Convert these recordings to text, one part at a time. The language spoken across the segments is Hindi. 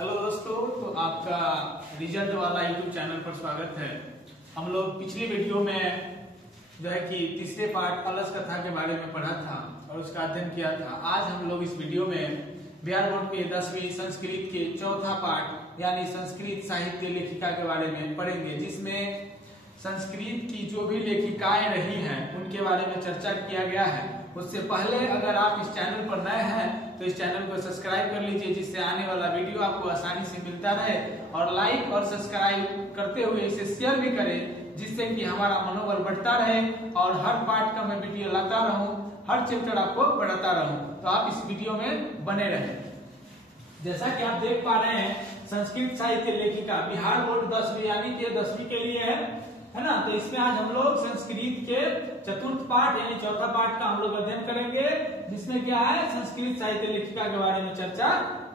हेलो दोस्तों, तो आपका रिजल्ट वाला यूट्यूब चैनल पर स्वागत है। हम लोग पिछली वीडियो में जो है कि तीसरे पाठ अलस कथा के बारे में पढ़ा था और उसका अध्ययन किया था। आज हम लोग इस वीडियो में बिहार बोर्ड के 10वीं संस्कृत के चौथा पाठ यानी संस्कृत साहित्य लेखिका के बारे में पढ़ेंगे, जिसमें संस्कृत की जो भी लेखिकाएं रही हैं उनके बारे में चर्चा किया गया है। उससे पहले अगर आप इस चैनल पर नए हैं तो इस चैनल को सब्सक्राइब कर लीजिए, जिससे आने वाला वीडियो आपको आसानी से मिलता रहे, और लाइक और सब्सक्राइब करते हुए इसे शेयर भी करें, जिससे कि हमारा मनोबल बढ़ता रहे और हर पाठ का मैं वीडियो लाता रहूं, हर चैप्टर आपको पढ़ाता रहूं। तो आप इस वीडियो में बने रहें। जैसा कि आप देख पा रहे हैं, संस्कृत साहित्य लेखिका बिहार बोर्ड 10वीं यानी कि 10वीं के लिए है ना। तो इसमें आज हम लोग संस्कृत के चतुर्थ पाठ यानी चौथा पाठ का हम लोग अध्ययन करेंगे, जिसमें क्या है, संस्कृत साहित्य लेखिका के बारे में चर्चा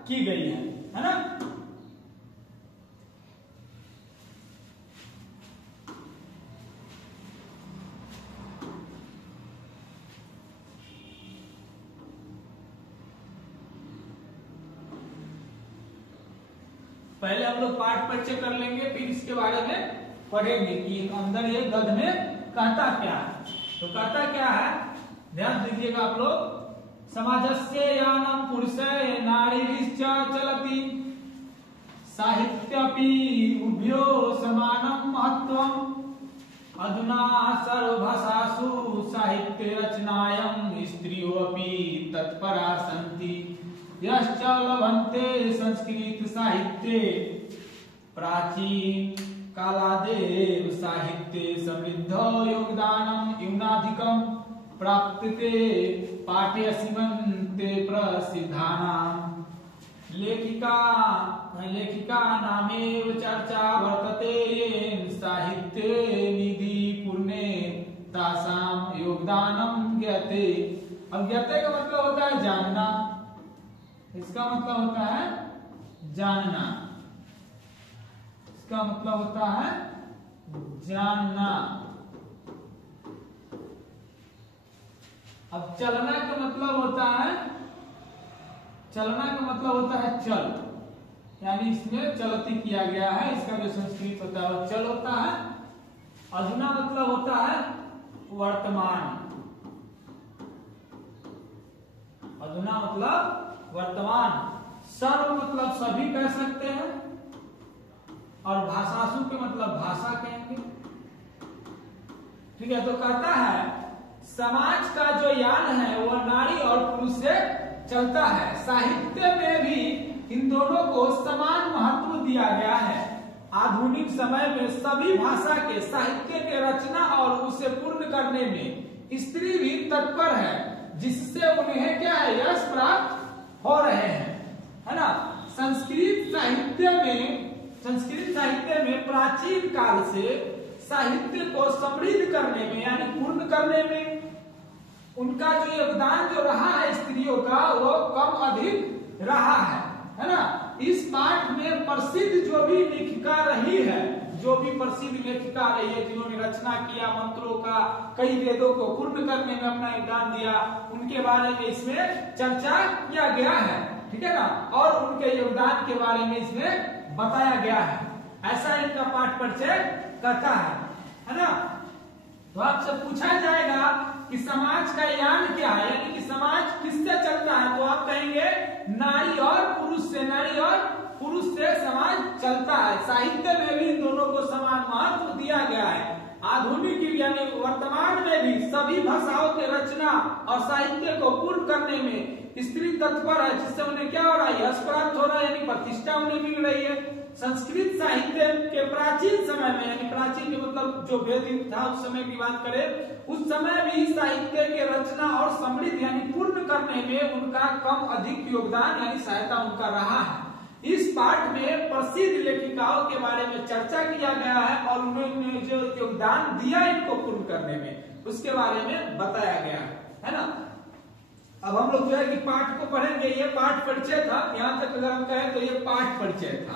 की गई है ना। पहले हम लोग पाठ परिचय कर लेंगे, फिर इसके बारे में पढ़ेंगे कि अंदर ये गद्य में कहता क्या है। तो कहता क्या है, ध्यान दीजिएगा आप लोग। समाजस्य यानम पुरुषय नारीश्च चलति साहित्यपि उभयो समानम महत्वम अधुना सर्वभाषासु साहित्य रचनायं स्त्रियोऽपि तत्परा सन्ति यश्च लभन्ते संस्कृत साहित्ये प्राचीन कालादेव साहित्ये समृद्धो योगदानं यूनाधिकं प्राप्यते पाठ्यसीमन्ते प्रसिद्धानां लेखिका नामेव चर्चा वर्तते येन साहित्ये निधि पूर्णे तासां योगदानं ज्ञाते। अब ज्ञाते का मतलब होता है जानना, इसका मतलब होता है जानना, इसका मतलब होता है जानना। अब चलना का मतलब होता है, चलना का मतलब होता है चल, यानी इसमें चलती किया गया है, इसका जो संस्कृत होता है वो चल होता है। अधुना मतलब होता है वर्तमान, अधुना मतलब वर्तमान। सर्व मतलब सभी कह सकते हैं, और भाषासु के मतलब भाषा कहेंगे, ठीक है। तो कहता है समाज का जो यान है वो नारी और पुरुष से चलता है। साहित्य में भी इन दोनों को समान महत्व दिया गया है। आधुनिक समय में सभी भाषा के साहित्य के रचना और उसे पूर्ण करने में स्त्री भी तत्पर है, जिससे उन्हें क्या है, यश प्राप्त हो रहे हैं, है ना। संस्कृत साहित्य में प्राचीन काल से साहित्य को समृद्ध करने में यानी पूर्ण करने में उनका जो योगदान जो रहा है स्त्रियों का, वो कम अधिक रहा है ना। इस पाठ में प्रसिद्ध जो भी लेखिका रही है, जो भी प्रसिद्ध लेखिका रही है, जिन्होंने रचना किया मंत्रों का, कई वेदों को पूर्ण करने में अपना योगदान दिया, उनके बारे में इसमें चर्चा किया गया है, ठीक है ना। और उनके योगदान के बारे में इसमें बताया गया है, ऐसा इनका पाठ परिचय कहता है ना। तो आपसे पूछा जाएगा कि समाज का यान क्या है, यानी कि समाज किससे चलता है, तो आप कहेंगे नारी और पुरुष से, नारी और पुरुष से समाज चलता है। साहित्य में भी इन दोनों को समान महत्व दिया गया है। आधुनिक यानी वर्तमान में भी सभी भाषाओं के रचना और साहित्य को पूर्ण करने में स्त्री तत्पर है, जिससे उन्हें क्या हो रहा है, यश प्राप्त हो रहा है, यानी प्रतिष्ठा उन्हें मिल रही है। संस्कृत साहित्य के प्राचीन समय में, यानी प्राचीन के मतलब जो वैदिक था उस समय की बात करें, उस समय भी साहित्य के रचना और समृद्ध यानी पूर्ण करने में उनका कम अधिक योगदान यानी सहायता उनका रहा है। इस पाठ में प्रसिद्ध लेखिकाओं के बारे में चर्चा किया गया है और उन्होंने जो योगदान दिया इनको पूर्ण करने में, उसके बारे में बताया गया है ना। अब हम लोग जो है कि पाठ को पढ़ेंगे। ये पाठ परिचय था, यहां तक अगर हम कहें तो ये पाठ परिचय था।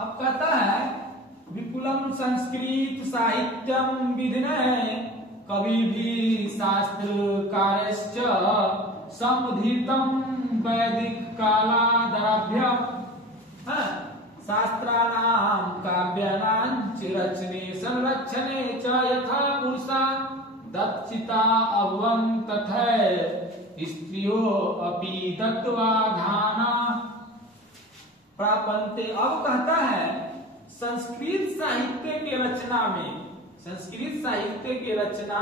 अब कहता है विपुलम संस्कृत साहित्यम विधिनय कवि भी शास्त्र कार्यश्च समुदितम वैदिक कालादारभ्य शास्त्राणां काव्यानां च रचने संरक्षणे च यथा पुरुषा दक्षिता अवं तथा स्त्रियो अपि दत्त्वा घाना प्रापन्ते। अब कहता है संस्कृत साहित्य के रचना में, संस्कृत साहित्य के रचना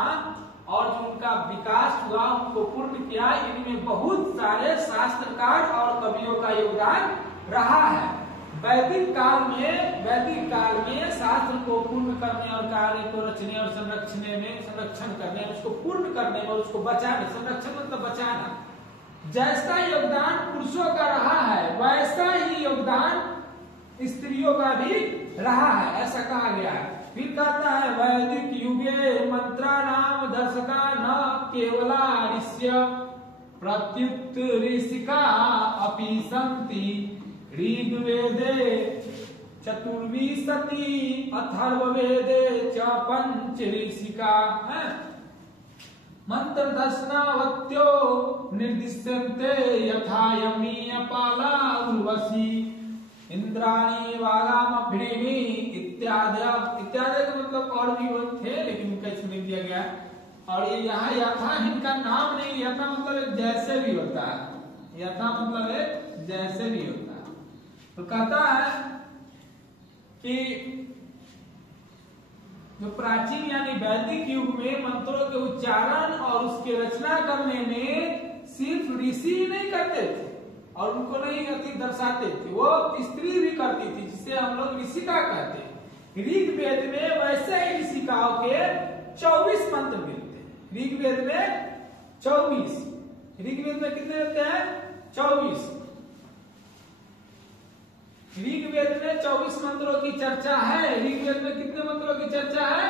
और जो उनका विकास हुआ उनको पूर्ण किया, इनमें बहुत सारे शास्त्रकार और कवियों का योगदान रहा है। वैदिक काल में शास्त्र को पूर्ण करने और कार्य को रचने और संरक्षण करने, उसको पूर्ण करने और उसको बचाने, संरक्षण मतलब बचाना, जैसा योगदान पुरुषों का रहा है वैसा ही योगदान स्त्रियों का भी रहा है, ऐसा कहा गया है। फिर कहता है वैदिक युगे मंत्राणाम दर्शका न केवला ऋष्य प्रत्युक्त ऋषिका अपि सन्ति ऋग्वेदे चतुर्विंशति अथर्ववेदे च पंच ऋषिका मंत्र दर्शनावत्यो निर्दिश्यन्ते यथा यमीय पाला उर्वशी इंद्राणी वागामभिणी इत्यादि का मतलब और भी थे लेकिन उनका इसमें दिया गया। और ये यहाँ यथा इनका नाम नहीं, यथा मतलब जैसे भी होता है, यथा मतलब जैसे भी होता है। तो कहता है कि जो प्राचीन यानी वैदिक युग में मंत्रों के उच्चारण और उसके रचना करने में सिर्फ ऋषि नहीं करते थे और उनको नहीं अति दर्शाते थे, वो स्त्री भी करती थी, जिसे हम लोग ऋषिका कहते हैं। ऋग्वेद में वैसे ही ऋषिकाओं के 24 मंत्र मिलते हैं। ऋग्वेद में 24, ऋग्वेद में कितने होते हैं? 24। ऋग्वेद में 24 मंत्रों की चर्चा है। ऋग्वेद में कितने मंत्रों की चर्चा है?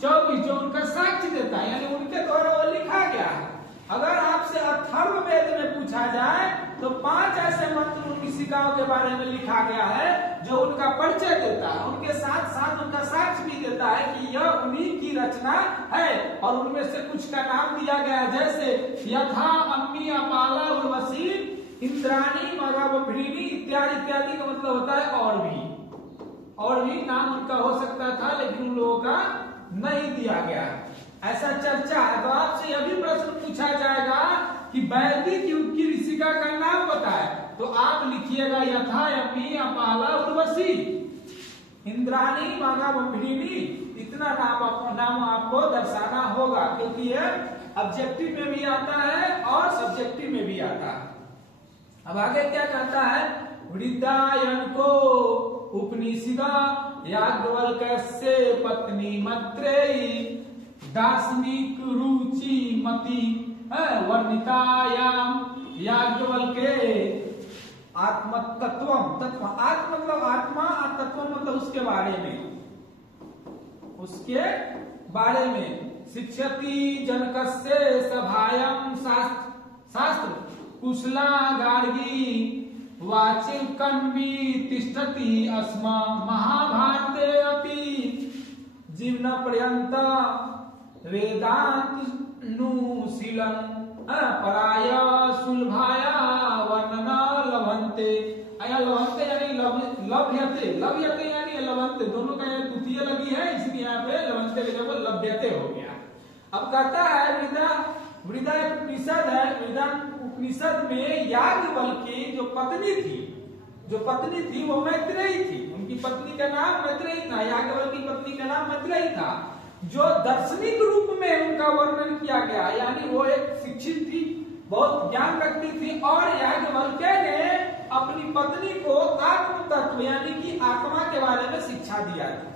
24, जो उनका साक्ष्य देता है, यानी उनके द्वारा वो लिखा गया है। अगर आपसे अथर्ववेद में पूछा जाए तो 5 ऐसे मंत्र उन ऋषिकाओं के बारे में लिखा गया है जो उनका परिचय देता है, उनके साथ साथ उनका साक्ष्य भी देता है कि यह उन्हीं की रचना है। और उनमें से कुछ का नाम दिया गया, जैसे यथा अम्मी अपाला उर्वशी इंद्राणी मगाभिणी इत्यादि इत्यादि का मतलब होता है और भी नाम उनका हो सकता था, लेकिन उन लोगों का नहीं दिया गया, ऐसा चर्चा है। तो आपसे यह भी प्रश्न पूछा जाएगा कि वैदिक युग की ऋषिका का नाम बताए, तो आप लिखिएगा यथा यमी अपाला उर्वशी इंद्राणी मगाभिणी, इतना नाम आपको दर्शाना होगा, क्योंकि यह ऑब्जेक्टिव में भी आता है और सब्जेक्टिव में भी आता है। अब आगे क्या कहता है? वृद्धायन को उपनिषदा याज्ञवल्क्यस्य पत्नी मैत्रेयी दार्शनिक रुचि मति वर्णितायाम याज्ञवल्क्य आत्मतत्वम, तत्व आत्म मतलब आत्मा और तत्व मतलब उसके बारे में शिक्षति जनकस्य सभायाम शास्त्र कुशला गार्गी वाचिल कन्वी तिष्ठति अस्मा महाभारते अपि जीवन पर्यंत वेदांत नुशीलन पराय सुलभाया वर्णना लभन्ते। लभन्ते यानी लभ्यते यानी लभन्ते, दोनों का यहाँ द्वितीय लगी है, इसलिए यहाँ पे लभन्ते की जगह लभ्यते हो गया। अब कहता है वृदा उपनिषद है, वृदा उपनिषद में याज्ञवल्क्य जो पत्नी थी वो मैत्रेयी थी, उनकी पत्नी का नाम मैत्रेयी था, याज्ञवल्क्य की पत्नी का नाम मैत्रेयी था, जो दार्शनिक रूप में उनका वर्णन किया गया, यानी वो एक शिक्षित थी, बहुत ज्ञान रखती थी। और याज्ञवल्क्य ने अपनी पत्नी को आत्म तत्व यानी कि आत्मा के बारे में शिक्षा दिया था।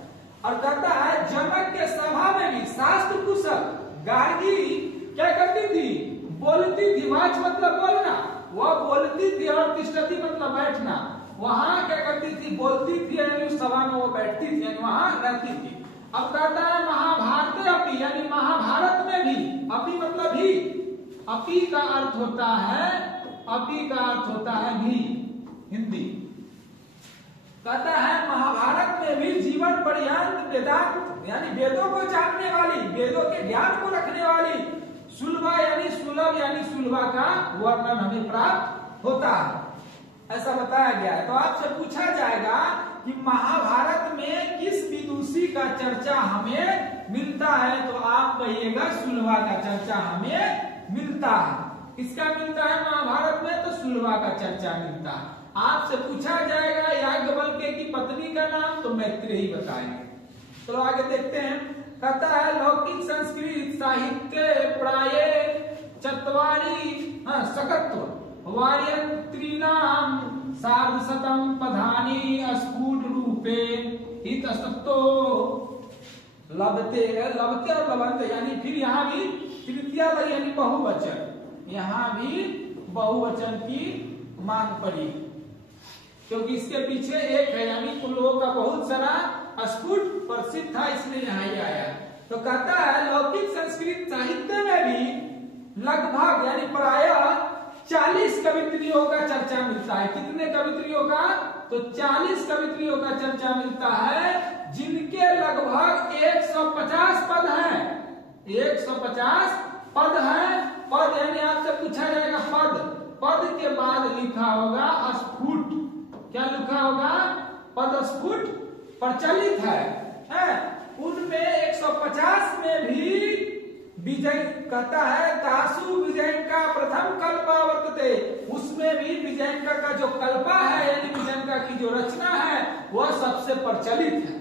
और कहता है जनक के सभा में भी शास्त्र कुशल गार्गी क्या करती थी? बोलती थी। वाच मतलब बोलना, वह बोलती थी, और तिष्ठति मतलब बैठना। वहां क्या करती थी? बोलती थी, यानी उस सभा में वो बैठती थी, यानी वहां रहती थी। अब कहता है महाभारत अपि, यानी महाभारत में भी, अपि मतलब भी, अपि का अर्थ होता है, अपि का अर्थ होता है भी, हिंदी। कहता है महाभारत में भी जीवन पर्यंत वेदांत यानी वेदों को जानने वाली, वेदों के ज्ञान को रखने वाली सुलभा यानी सुलभ यानी सुलभा का वर्णन हमें प्राप्त होता है, ऐसा बताया गया है। तो आपसे पूछा जाएगा कि महाभारत में किस विदुषी का चर्चा हमें मिलता है, तो आप कहिएगा सुलभा का चर्चा हमें मिलता है। किसका मिलता है महाभारत में, तो सुलभा का चर्चा मिलता है। आपसे पूछा जाएगा याज्ञवल्क्य की पत्नी का नाम, तो मैत्रेयी बताएंगे। चलो आगे देखते हैं। कहता है लौकिक संस्कृत साहित्य प्राय चत्वारि सकत्व वार्यंत्रीणाम सार्धशतम पदानि स्फुट रूपे हितस्ततो लभते लभते और लभन्ते, यानी फिर यहाँ भी तृतीया यानी बहुवचन, यहाँ भी बहुवचन की मांग पड़ी, क्योंकि इसके पीछे एक है यानी कुल लोगों का बहुत सारा स्फुट प्रसिद्ध था, इसलिए यहाँ ही आया। तो कहता है लौकिक संस्कृत साहित्य में भी लगभग यानी प्राय 40 कवित्रियों का चर्चा मिलता है। कितने कवित्रियों का, तो 40 कवित्रियों का चर्चा मिलता है, जिनके लगभग 150 पद हैं। 150 पद हैं। पद यानी आपसे पूछा जाएगा पद, पद के बाद लिखा होगा स्फुट। क्या लिखा होगा, पद स्फुट प्रचलित है। उनमें 150 में भी विजय कहता है दासु विजयंका प्रथम कल्पा वर्तते, उसमें भी विजयंका का जो कल्पा है यानी विजयंका की जो रचना है वह सबसे प्रचलित है,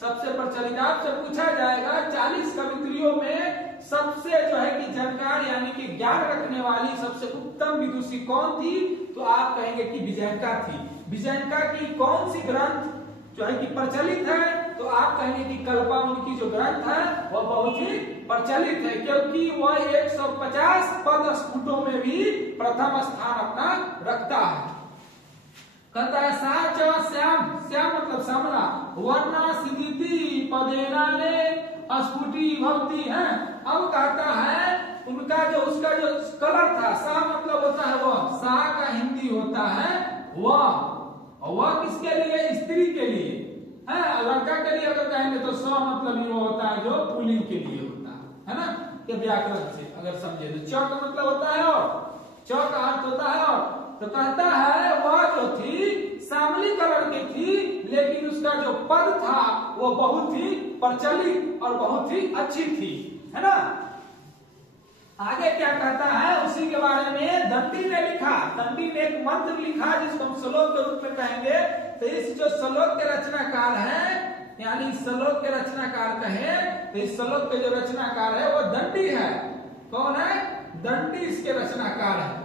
सबसे प्रचलित। आपसे पूछा जाएगा 40 कवित्रियों में सबसे जो है कि जानकार यानी कि ज्ञान रखने वाली सबसे उत्तम विदुषी कौन थी, तो आप कहेंगे कि विजयंका थी। विजयंका की कौन सी ग्रंथ जो है कि प्रचलित है, तो आप कहेंगे कि कल्पा उनकी जो ग्रंथ है वह बहुत ही प्रचलित है, क्योंकि वह 150 पद स्फुटों में भी प्रथम स्थान अपना रखता है। कहता है साच श्याम, श्याम मतलब श्यामला, वर्णा सिद्धि पदेना ने स्फुटी भवती है। अब कहता है उनका जो उसका जो कलर था, सा मतलब होता है वह, सा का हिंदी होता है वह, वह किसके लिए, स्त्री के लिए है। लड़का के लिए अगर कहेंगे तो स मतलब वो होता है जो पुल्लिंग के लिए होता है ना, ये व्याकरण से अगर समझे तो। च का मतलब होता है और, च का अर्थ होता है और। तो कहता है वह जो थी श्यामली कलर की थी, लेकिन उसका जो पद था वो बहुत ही प्रचलित और बहुत ही अच्छी थी, है ना। आगे क्या कहता है उसी के बारे में दंडी ने लिखा। दंडी ने एक मंत्र लिखा जिसको हम श्लोक के रूप में कहेंगे। तो इस जो श्लोक के रचनाकार है यानी श्लोक के रचनाकार कहे तो इस श्लोक के जो रचनाकार है वो दंडी है। कौन है, दंडी इसके रचनाकार है।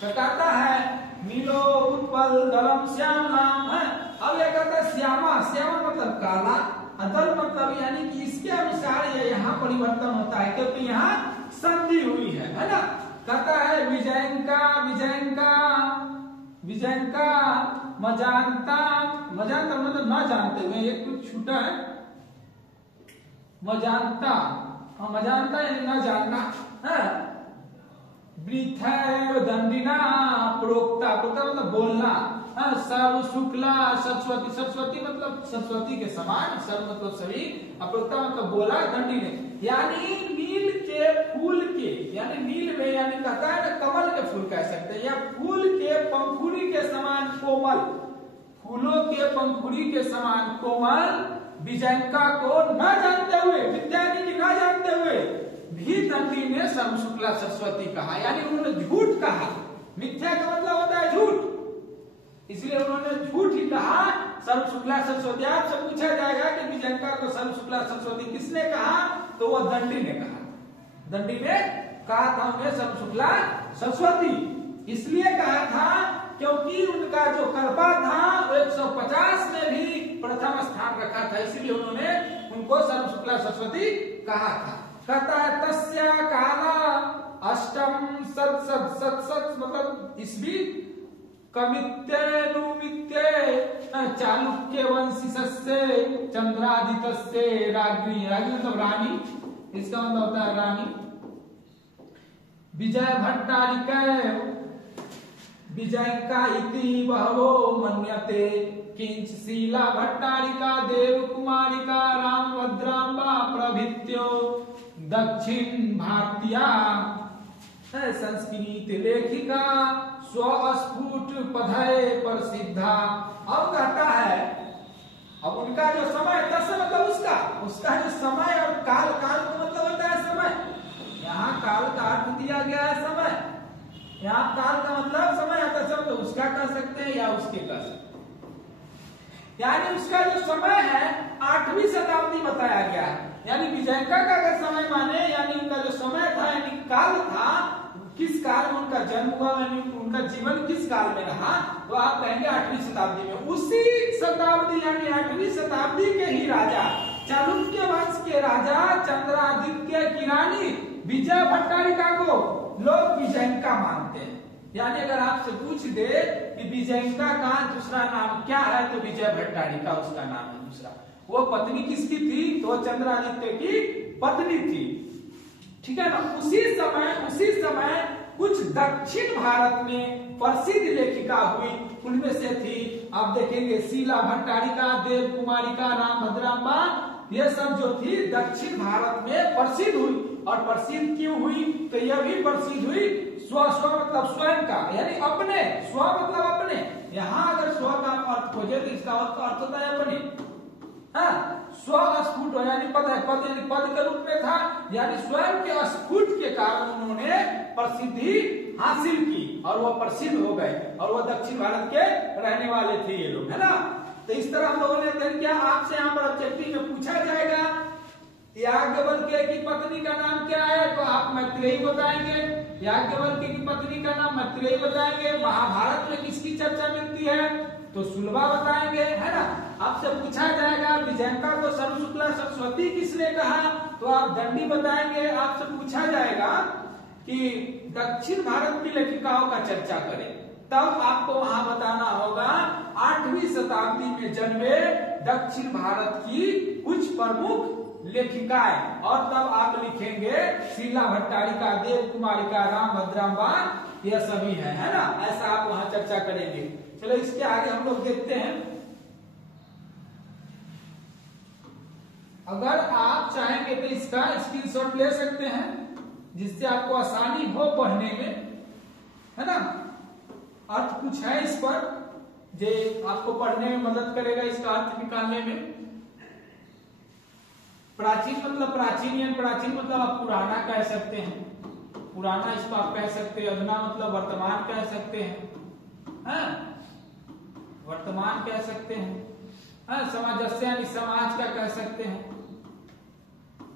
तो कहता है नीलो उत्पल दलम श्यामलाम है। अब यह कहता है श्यामा, श्यामा मतलब काला, अदल मतलब यानी कि इसके अनुसार ये यहाँ परिवर्तन होता है क्योंकि यहाँ संधि हुई है ना। कहता है विजयंका, विजयंका, विजयंका मजानता, मजानता मतलब न जानते हुए, ये कुछ छूटा है, मजानता, मजानता यानी न जानना है। दंडिना प्रोक्ता, प्रोक्ता मतलब बोलना। सर्व शुक्ला सरस्वती, सरस्वती मतलब सरस्वती के समान, सर्व मतलब सभी, प्रोक्ता मतलब बोला दंडी ने। यानी नील के फूल के, यानी नील में यानी कहता है ना कमल के फूल कह सकते हैं, या फूल के पंखुड़ी के समान कोमल, फूलों के पंखुड़ी के समान कोमल विजयंका को न जानते हुए, विद्यार्थी की न जानते हुए भी दंडी ने सर्व शुक्ला सरस्वती कहा, यानी उन्होंने झूठ कहा। मिथ्या का मतलब होता है झूठ, इसलिए उन्होंने झूठ ही कहा सर्व शुक्ला सरस्वती। आपसे पूछा जाएगा कि विजयंका को सर्व शुक्ला सरस्वती किसने कहा, तो वो दंडी ने कहा। दंडी ने कहा था उन्हें सर्व शुक्ला सरस्वती, इसलिए कहा था क्योंकि उनका जो कल्पा था वो 150 में भी प्रथम स्थान रखा था, इसलिए उन्होंने उनको सर्व शुक्ला सरस्वती कहा था। कहता है तस्या काला अष्टम सत सत सत सत मतलब ईस्वी कवित्तेनुमित्ते चालुक्य वंशी सस्ते चंद्रादित्य राज्ञी, राज्ञी मतलब रानी, इसका मतलब होता है रानी। विजय भट्टारिका विजयिका इति बहवो मन्यते किंच शीला भट्टारिका देव कुमारिका रामभद्रांबा प्रभृत्यो दक्षिण भारतीया संस्कृत लेखिका स्वस्फुट पधय प्रसिद्धा। अब कहता है, अब उनका जो समय दस मतलब उसका जो समय और काल को मतलब होता है समय। यहाँ काल का अर्थ दिया गया है समय, यहाँ काल का मतलब समय आता है, तो उसका कह सकते हैं या उसके कह सकते हैं। यानी उसका जो समय है 8वीं शताब्दी बताया गया है। यानी विजयिका का अगर समय माने यानी उनका जो समय था यानी काल था, किस काल में उनका जन्म हुआ, यानी उनका जीवन किस काल में रहा, तो आप कहेंगे 8वीं शताब्दी में। उसी शताब्दी यानी 8वीं शताब्दी के ही राजा चालुक्य वंश के राजा चंद्रादित्य की रानी विजय भट्टारिका को लोग विजयिका मानते हैं। यानी अगर आपसे पूछ दे कि विजयिका का दूसरा नाम क्या है, तो विजय भट्टारिका उसका नाम है दूसरा। वो पत्नी किसकी थी, तो चंद्रादित्य की पत्नी थी, ठीक है ना। उसी समय कुछ दक्षिण भारत में प्रसिद्ध लेखिका हुई, उनमें से थी आप देखेंगे शीला भट्टारिका, देव कुमारिका, रामभद्रांबा, ये सब जो थी दक्षिण भारत में प्रसिद्ध हुई। और प्रसिद्ध क्यों हुई, तो यह भी प्रसिद्ध हुई स्व मतलब स्वयं का, यानी अपने, स्व मतलब अपने। यहाँ अगर स्व का अर्थ खोजे तो इसका अर्थ होता है अपने, स्वस्फुट यानी पद के रूप में था, यानी स्वयं के स्फुट के कारण उन्होंने प्रसिद्धि हासिल की और वो प्रसिद्ध हो गए, और वो दक्षिण भारत के रहने वाले थे ये लोग, है ना। तो इस तरह हम लोगों ने अध्ययन किया। आपसे यहाँ पर ऑब्जेक्टिव में पूछा जाएगा याज्ञवल्क्य की पत्नी का नाम क्या है, तो आप मैत्रेयी बताएंगे। याज्ञवल्क्य की पत्नी का नाम मैत्रेयी बताएंगे। महाभारत में किसकी चर्चा मिलती है, तो सुलभा बताएंगे, है ना। आपसे पूछा जाएगा विजयिका को सर्वशुक्ला सरस्वती किसने कहा, तो आप दंडी बताएंगे। आपसे पूछा जाएगा कि दक्षिण भारत की लेखिकाओं का चर्चा करें, तब आपको वहां बताना होगा 8वीं शताब्दी में जन्मे दक्षिण भारत की कुछ प्रमुख लेखिकाएं, और तब आप लिखेंगे शीला भट्टारिका, देव कुमारिका, रामभद्रांबा, यह सभी है ना। ऐसा आप वहां चर्चा करेंगे। चलो इसके आगे हम लोग देखते हैं। अगर आप चाहेंगे तो इसका स्क्रीनशॉट ले सकते हैं, जिससे आपको आसानी हो पढ़ने में, है ना। अर्थ कुछ है इस पर जो आपको पढ़ने में मदद करेगा, इसका अर्थ निकालने में। प्राचीन मतलब प्राचीन मतलब आप पुराना कह सकते हैं, पुराना इसको आप कह सकते हैं। अधुना मतलब वर्तमान कह सकते हैं, वर्तमान कह सकते हैं। सामंजस्य यानी समाज का कह सकते हैं।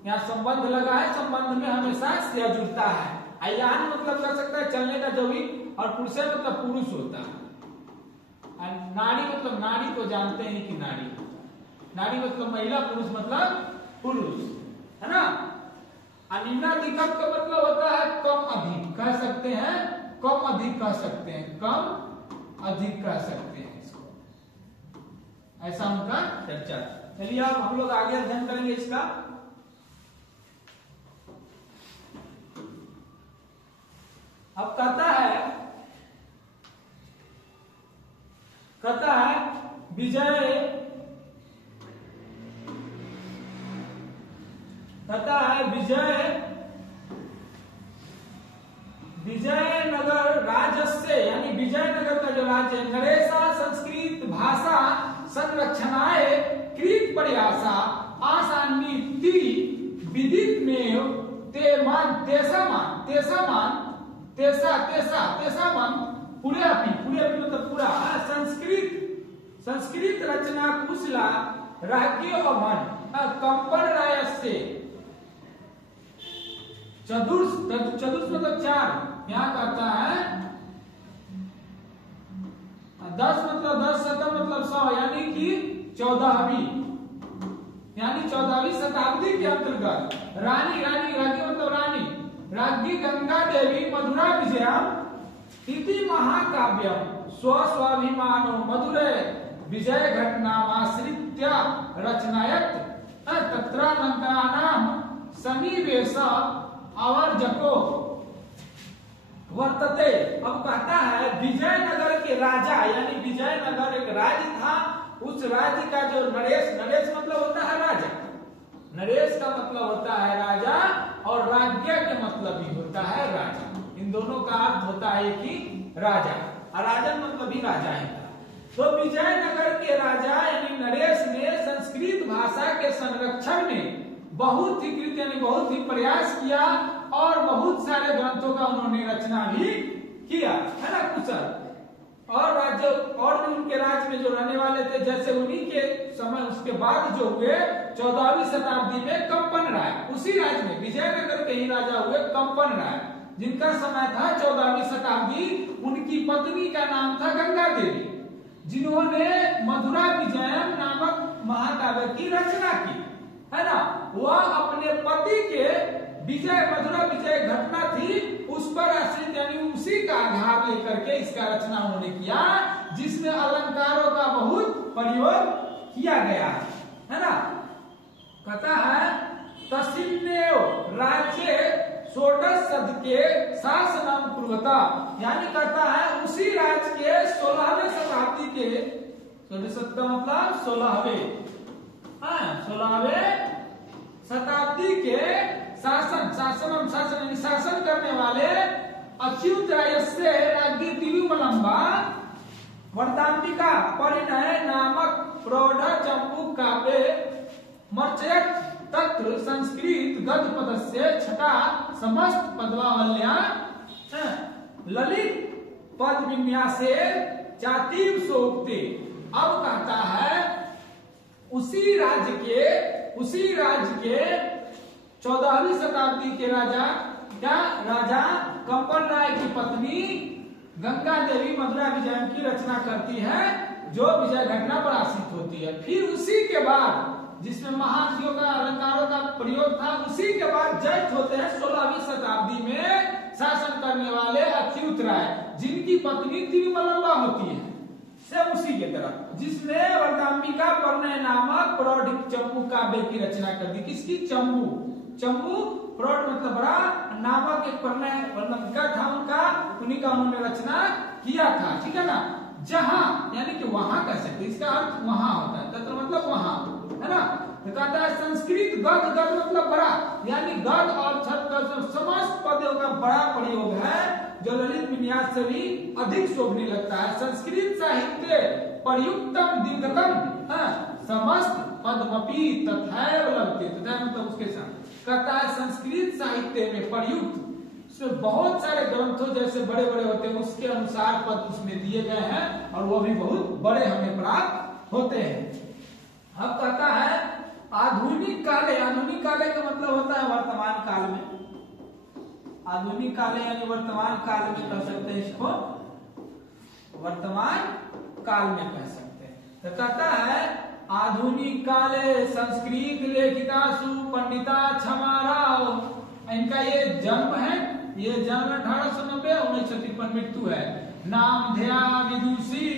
यहाँ संबंध लगा है, संबंध में हमेशा से जुड़ता है। अयान मतलब कर सकता है चलने का जो भी, और पुरुष मतलब पुरुष होता है। नारी मतलब नारी को जानते हैं कि नारी होता है, नारी मतलब महिला, पुरुष मतलब पुरुष, है ना। अनिम्नाधिकम का मतलब होता है कम अधिक, कह सकते हैं कम अधिक कह सकते हैं, कम अधिक कह सकते हैं इसको, ऐसा उनका चर्चा। चलिए अब हम लोग आगे अध्ययन करेंगे इसका। अब कहता है विजयनगर राजस्य, यानी विजयनगर का जो राज्य नरेशा संस्कृत भाषा संरक्षणाय कृत प्रयासा आसान्विति विदित में तेसामान पूरे मतलब पूरा संस्कृत रचना कुशला राज्य अमन कंपन राय से चतुर्थ मतलब 4, यहाँ कहता है 10 मतलब 10, शतम मतलब 100, यानी कि 14वीं शताब्दी के अंतर्गत रानी मतलब राज्ञी गंगा देवी मधुरा विजयम इति महाकाव्यम स्वाभिमानो मधुरे विजय घटनामाश्रित्य रचनायत तत्रानंतरानाम सन्निवेश आवर्जको। वर्तते। अब कहता है विजयनगर के राजा, यानी विजयनगर एक राज्य था, उस राज्य का जो नरेश, नरेश मतलब होता है राजा, नरेश का मतलब होता है राजा, और राज्य के मतलब भी होता है राजा। इन दोनों का अर्थ होता है कि राजा, और राजन मतलब भी राजा है। तो विजयनगर के राजा यानी नरेश ने संस्कृत भाषा के संरक्षण में बहुत ही कृत यानी बहुत ही प्रयास किया, और बहुत सारे ग्रंथों का उन्होंने रचना भी किया, है ना कुशल। और राज्य और भी उनके राज्य में जो रहने वाले थे, जैसे उन्हीं के समय उसके बाद जो हुए 14वीं शताब्दी में कंपन राय, उसी राज्य में विजयनगर के ही राजा हुए कंपन राय, जिनका समय था 14वीं शताब्दी। उनकी पत्नी का नाम था गंगा देवी, जिन्होंने मधुरा विजयम नामक महाकाव्य की रचना की, है ना। वह अपने पति के विजय, मधुरा विजय घटना थी, उस पर आश्रित यानी उसी का आधार लेकर के इसका रचना उन्होंने किया, जिसमें अलंकारों का बहुत प्रयोग किया गया है ना। कहता है तस्मिन्नेव राज्ये षोडश सद के शासनम कुर्वता, यानी कहता है उसी राज्य के 16वीं शताब्दी के, 16वीं शताब्दी का मतलब 16वें, 16वें शताब्दी के शासन, शासनम शासन यानी शासन करने वाले अच्युत रायस्य राज्ञी तिरुमलंबा वर्तांतिका परिणय नामक प्रौढ़ चंपू काव्य मर्चयत तत्र संस्कृत गद्य पदस्य छटा समस्त पदवावल्या ललित पद विन्यासे चातीव सोक्ति। अब कहता है उसी राज्य के 14वीं शताब्दी के राजा क्या, राजा कंपन राय की पत्नी गंगा देवी मधुरा विजय की रचना करती है, जो विजय घटना पर आश्रित होती है। फिर उसी के बाद जिसमें महाकाव्यों का अलंकारों का प्रयोग था, उसी के बाद जैत होते हैं 16वीं शताब्दी में शासन करने वाले अच्युत राय, जिनकी पत्नी तिरुमलंबा होती है, से उसी के तरह, जिसने वर्तांबिका परिणय नामक प्रौढ़ चंपू काव्य की रचना कर दी। किसकी? चंपू प्रौढ़ मतलब बड़ा, नामक एक परिणय वर्तांबिका था उनका, उन्हीं का उन्होंने रचना किया था, ठीक है ना। जहां यानी कि वहां कह सकते, इसका अर्थ वहां होता है, तत्र मतलब वहां, है ना। तो कहता है संस्कृत गद्य, गद्य मतलब बड़ा, यानी गद्य और छत का समस्त पदों का बड़ा प्रयोग है, जो ललित विन्यास से भी अधिक शोभने लगता है। संस्कृत साहित्य प्रयुक्तम दीर्घतम समस्त पदमपि तथैव लभते, तथा मतलब उसके साथ कहता है संस्कृत साहित्य में प्रयुक्त उसमें बहुत सारे ग्रंथों जैसे बड़े बड़े होते हैं, उसके अनुसार पद उसमें दिए गए हैं, और वो भी बहुत बड़े हमें प्राप्त होते हैं। अब कहता है आधुनिक काले, आधुनिक काले का मतलब होता है वर्तमान काल में, आधुनिक काले यानी वर्तमान काल में कह सकते हैं इसको, वर्तमान काल में कह सकते हैं। तो कहता है आधुनिक काले संस्कृत लेखिकासु पंडिता क्षमाराव, इनका ये जन्म है, ये जन्म 1890, 1953 मृत्यु है। नाम ध्या विदुषी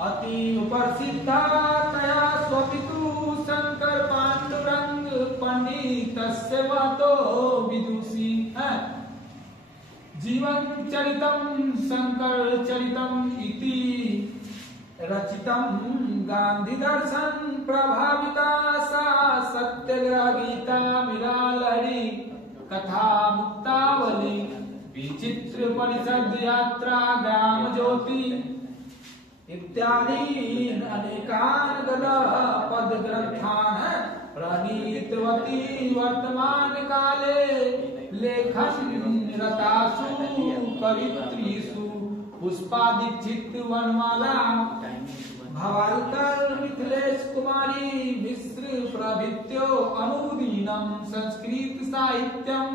अति प्रसिद्धा तया स्वपितु शंकर पांडुरंग पंडितस्य वतो विदुषी है। जीवन चरितम शंकर चरितम इति रचितम गांधी दर्शन प्रभाविता सा सत्यग्रह गीता मिरालहरी कथा मुक्तावली विचित्र परिषद यात्रा ग्राम ज्योति इत्यादि अनेकान पद ग्रंथान प्रणीतवती वर्तमान काले लेखन रतासु कवित्रीषु पुष्पादीक्षित वनमाला भवालकर मिथिलेश कुमारी मिश्र प्रभृत्यो अनुदीनम संस्कृत साहित्यम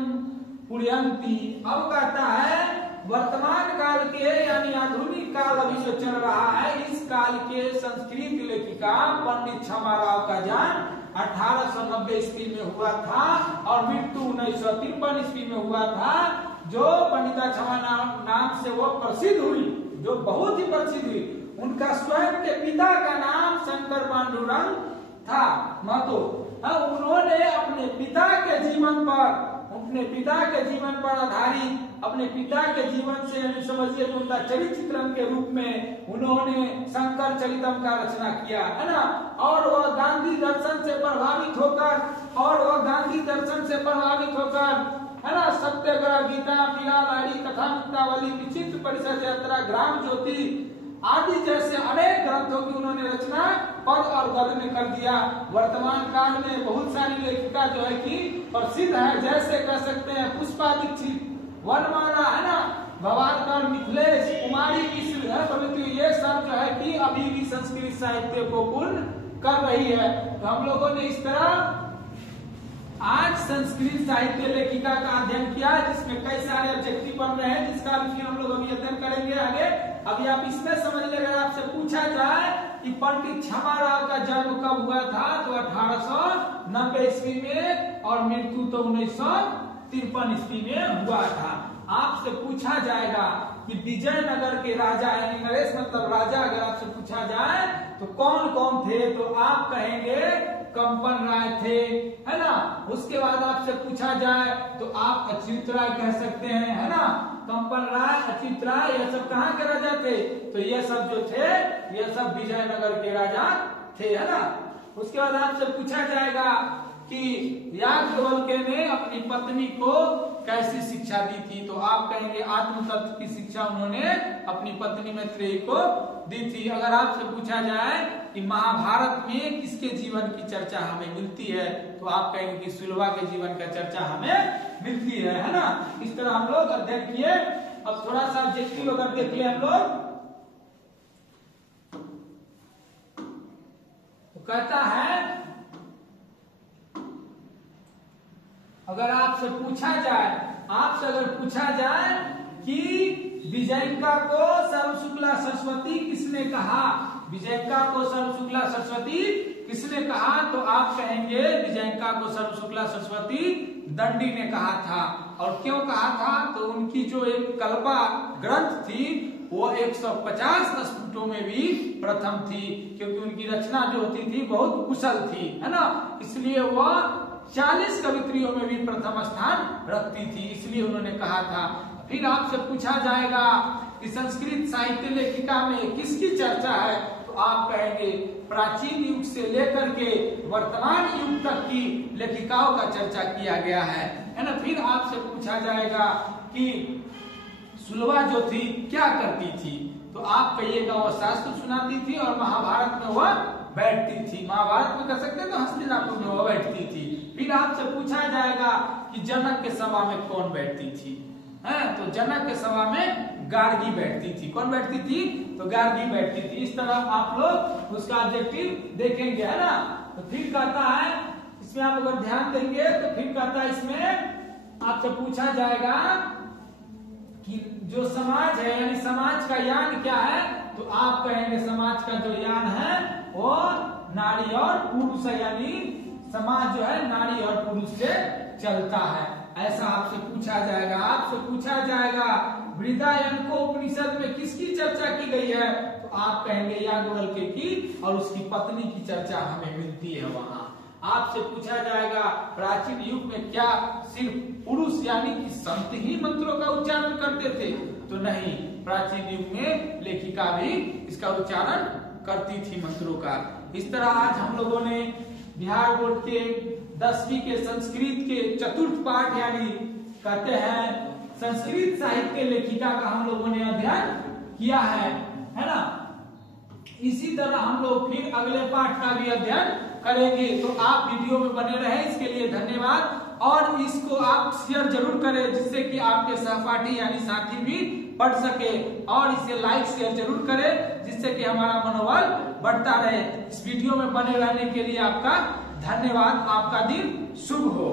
पुण्यंती। अब कहता है वर्तमान काल के यानी आधुनिक काल अभी जो चल रहा है, इस काल के संस्कृत लेखिका पंडित क्षमाराव का जन्म 1890 ईस्वी में हुआ था और मृत्यु 1953 ईस्वी में हुआ था। जो पंडिता क्षमा नाम से वो प्रसिद्ध हुई, जो बहुत ही प्रसिद्ध हुई, उनका स्वयं के पिता का नाम शंकर पांडुरंग था महतो। उन्होंने अपने पिता के जीवन पर अपने पिता के जीवन पर आधारित, अपने पिता के जीवन से यानी समझिए उनका चरित्र चित्रण के रूप में उन्होंने शंकर चरितम का रचना किया, है ना। और वह गांधी दर्शन से प्रभावित होकर है ना, सत्याग्रह, गीता, मीरा लाड़ी, कथा मुक्तावली, विचित्र परिषद यात्रा, ग्राम ज्योति आदि जैसे अनेक ग्रंथों की उन्होंने रचना पद और गद में कर दिया। वर्तमान काल में बहुत सारी लेखिका जो है कि प्रसिद्ध है, जैसे कह सकते हैं पुष्पा दीक्षित, वनमाला, है ना, भवारकर, मिथिलेश कुमारी प्रवृत्ति, ये सब जो है कि अभी भी संस्कृत साहित्य को पूर्ण कर रही है। तो हम लोगों ने इस तरह आज संस्कृत साहित्य लेखिका का अध्ययन किया, जिसमें कई सारे ऑब्जेक्टिव बन रहे हैं, जिसका भी हम लोग अभी अध्ययन करेंगे आगे। अभी आप इसमें समझ लेंगे, अगर आपसे पूछा जाए कि पंडित क्षमाराव का जन्म कब हुआ था, तो 1890 ईस्वी में, और मृत्यु तो 1953 ईस्वी में हुआ था। आपसे पूछा जाएगा कि विजयनगर के राजा यानी नरेश मतलब राजा, अगर आपसे पूछा जाए तो कौन कौन थे, तो आप कहेंगे कंपन राय थे, है ना। उसके बाद आपसे पूछा जाए तो आप अच्युत राय कह सकते हैं, है ना। कंपन राय, अच्युत राय, ये सब कहाँ के राजा थे, तो ये सब जो थे ये सब विजयनगर के राजा थे, है ना। उसके बाद आपसे पूछा जाएगा कि याज्ञवल्क्य ने अपनी पत्नी को कैसी शिक्षा दी थी, तो आप कहेंगे आत्म तत्व की शिक्षा उन्होंने अपनी पत्नी मैत्रेयी को दी थी। अगर आपसे पूछा जाए कि महाभारत में किसके जीवन की चर्चा हमें मिलती है, तो आप कहेंगे कि सुलभा के जीवन का चर्चा हमें मिलती है ना। इस तरह हम लोग अध्ययन किए। अब थोड़ा सा ऑब्जेक्टिव अगर देख ले हम लोग, तो कहता है अगर आपसे पूछा जाए कि विजयिका को सर्वशुक्ला सरस्वती किसने कहा, तो आप कहेंगे विजयिका को सर्वशुक्ला सरस्वती दंडी ने कहा था। और क्यों कहा था, तो उनकी जो एक कल्पा ग्रंथ थी वो 150 स्फुटों में भी प्रथम थी, क्योंकि उनकी रचना जो होती थी बहुत कुशल थी, है ना। इसलिए वह 40 कवित्रियों में भी प्रथम स्थान रखती थी, इसलिए उन्होंने कहा था। फिर आपसे पूछा जाएगा कि संस्कृत साहित्य लेखिका में किसकी चर्चा है, तो आप कहेंगे प्राचीन युग से लेकर के वर्तमान युग तक की लेखिकाओं का चर्चा किया गया है ना। फिर आपसे पूछा जाएगा कि सुलभा जो थी क्या करती थी, तो आप कहिएगा वह शास्त्र सुनाती थी और महाभारत में वह बैठती थी। महाभारत में कह सकते हैं तो हस्तिनापुर में वह बैठती थी। फिर आपसे पूछा जाएगा कि जनक के सभा में कौन बैठती थी, तो जनक के सभा में गार्गी बैठती थी। कौन बैठती थी, तो गार्गी बैठती थी। इस तरह आप लोग उसका ऑब्जेक्टिव देखेंगे, है ना। तो फिर कहता है इसमें आप अगर ध्यान देंगे तो फिर कहता है इसमें आपसे पूछा जाएगा कि जो समाज है यानी समाज का यान क्या है, तो आप कहेंगे समाज का जो यान है वो नारी और पुरुष है, यानी समाज जो है नारी और पुरुष से चलता है, ऐसा आपसे पूछा जाएगा। आपसे पूछा जाएगा बृहदारण्यक उपनिषद में किसकी चर्चा की गई है, तो आप कहेंगे याज्ञवल्क्य की और उसकी पत्नी की चर्चा हमें मिलती है वहां। आपसे पूछा जाएगा प्राचीन युग में क्या सिर्फ पुरुष यानी कि संत ही मंत्रों का उच्चारण करते थे, तो नहीं, प्राचीन युग में लेखिका भी इसका उच्चारण करती थी मंत्रों का। इस तरह आज हम लोगों ने बिहार बोर्ड के 10वीं के संस्कृत के चतुर्थ पाठ यानी कहते हैं संस्कृत साहित्य लेखिका का हम लोगों ने अध्ययन किया है ना। इसी तरह हम लोग फिर अगले पाठ का भी अध्ययन करेंगे, तो आप वीडियो में बने रहे, इसके लिए धन्यवाद। और इसको आप शेयर जरूर करें जिससे कि आपके सहपाठी यानी साथी भी पढ़ सके, और इसे लाइक शेयर जरूर करें जिससे कि हमारा मनोबल बढ़ता रहे। इस वीडियो में बने रहने के लिए आपका धन्यवाद। आपका दिन शुभ हो।